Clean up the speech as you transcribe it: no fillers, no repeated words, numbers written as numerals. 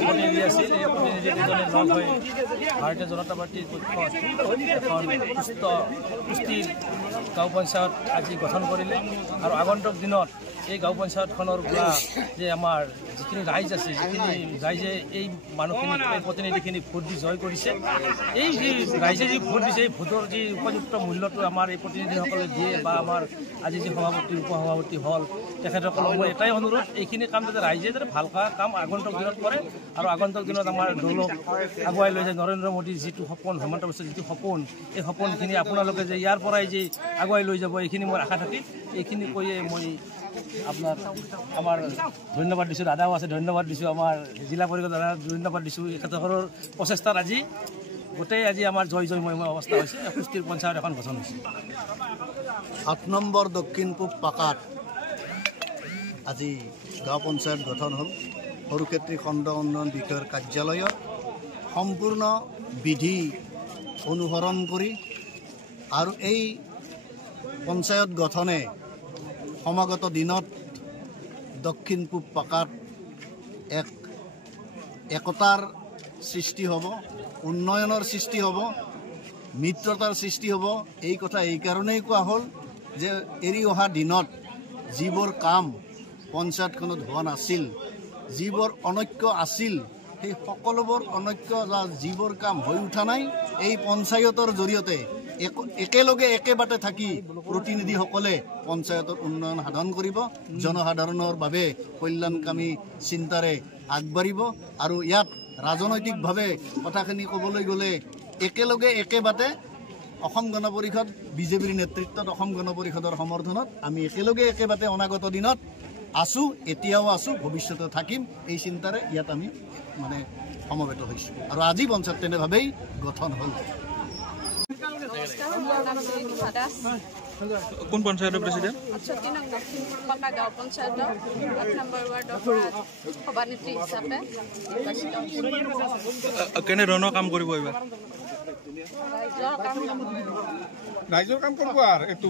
প্ৰতিনিধি আছিল এই প্ৰতিনিধিকেইজনে লগ হৈ ভাৰতীয় জনতা পাৰ্টিৰ পক্ষত এখন পুষ্টিৰ গাঁও পঞ্চায়ত আজি গঠন কৰিলে আৰু আগন্তুক দিনত এই গাঁও পঞ্চায়তখনৰ পৰা যে আমাৰ যিখিনি ৰাইজ আছে যিখিনি ৰাইজে এই মানুহখিনিক এই প্ৰতিনিধিখিনিক ভোট দি জয় কৰিছে এই যি ৰাইজে যি ভোট দিছে এই ভোটৰ যি উপযুক্ত মূল্যটো আমাৰ এই প্ৰতিনিধিসকলে দিয়ে বা আমাৰ আজি যি সভাপতি উপসভাপতি হ'ল তেখেতসকলক মই এটাই অনুৰোধ এইখিনি কাম যাতে ৰাইজে যাতে ভাল কাম আগন্তুক দিনত কৰে আৰু আগন্তুক দিনত আমাৰ দলক আগুৱাই লৈ যায় নৰেন্দ্ৰ মোদীৰ যিটো সপোন হেমন্ত বিশ্বৰ যিটো সপোন এই সপোনখিনি আপোনালোকে যে ইয়াৰ পৰাই যে আগুৱাই লৈ যাব এইখিনি মোৰ আশা থাকি এইখিনি কৈয়ে মই আপনাৰ আমাৰ ধন্যবাদ দিছোঁ দাদাও আছে ধন্যবাদ দিছোঁ আমাৰ জিলা পৰিষদ দাদা ধন্যবাদ দিছোঁ এখেতৰ প্ৰচেষ্টাত আজি গোটেই আজি আমাৰ জয় জয়ময় অৱস্থা হৈছে পুষ্টিৰ পঞ্চায়ত এখন গঠন হৈছে 8 নম্বৰ দক্ষিণ পূব পাকাত আজি গাঁও পঞ্চায়ত গঠন হ'ল সৰুক্ষেত্ৰী খণ্ড উন্নয়ন বিষয়ৰ কাৰ্যালয়ত সম্পূৰ্ণ বিধি অনুসৰণ কৰি আৰু এই পঞ্চায়ত গঠনে সমাগত দিনত দক্ষিণ পূব পাকাত একতাৰ সৃষ্টি হ'ব উন্নয়নৰ সৃষ্টি হ'ব মিত্ৰতাৰ সৃষ্টি হ'ব এই কথা এই কাৰণেই কোৱা হ'ল যে এৰি অহা দিনত যিবোৰ কাম পঞ্চায়তখনত হোৱা নাছিল যিবোৰ অনৈক্য আছিল সেই সকলোবোৰ অনৈক্য যিবোৰ কাম হৈ উঠা নাই এই পঞ্চায়তৰ জৰিয়তে একেলগে একেবাটে থাকি প্ৰতিনিধিসকলে পঞ্চায়তৰ উন্নয়ন সাধন কৰিব জনসাধাৰণৰ বাবে কল্যাণকামী চিন্তাৰে আগবাঢ়িব আৰু ইয়াত ৰাজনৈতিকভাৱে কথাখিনি ক'বলৈ গ'লে একেলগে একেবাটে অসম গণ পৰিষদ বিজেপিৰ নেতৃত্বত অসম গণ পৰিষদৰ সমৰ্থনত আমি একেলগে একেবাটে অনাগত দিনত আছোঁ এতিয়াও আছোঁ ভৱিষ্যতে থাকিম এই চিন্তাৰে ইয়াত আমি মানে সমবেত হৈছোঁ আৰু আজি পঞ্চায়ত তেনেভাৱেই গঠন হ'ল কোন পঞ্চায়তৰ প্ৰেচিডেণ্ট দক্ষিণ পূব পাকা গাঁও পঞ্চায়তৰ 8 নম্বৰ ৱাৰ্ডৰ সভানেত্ৰী হিচাপে কেনেধৰণৰ কাম কৰিব এইবাৰ ৰাইজৰ কাম ৰাইজৰ কাম কৰিব আৰু এইটো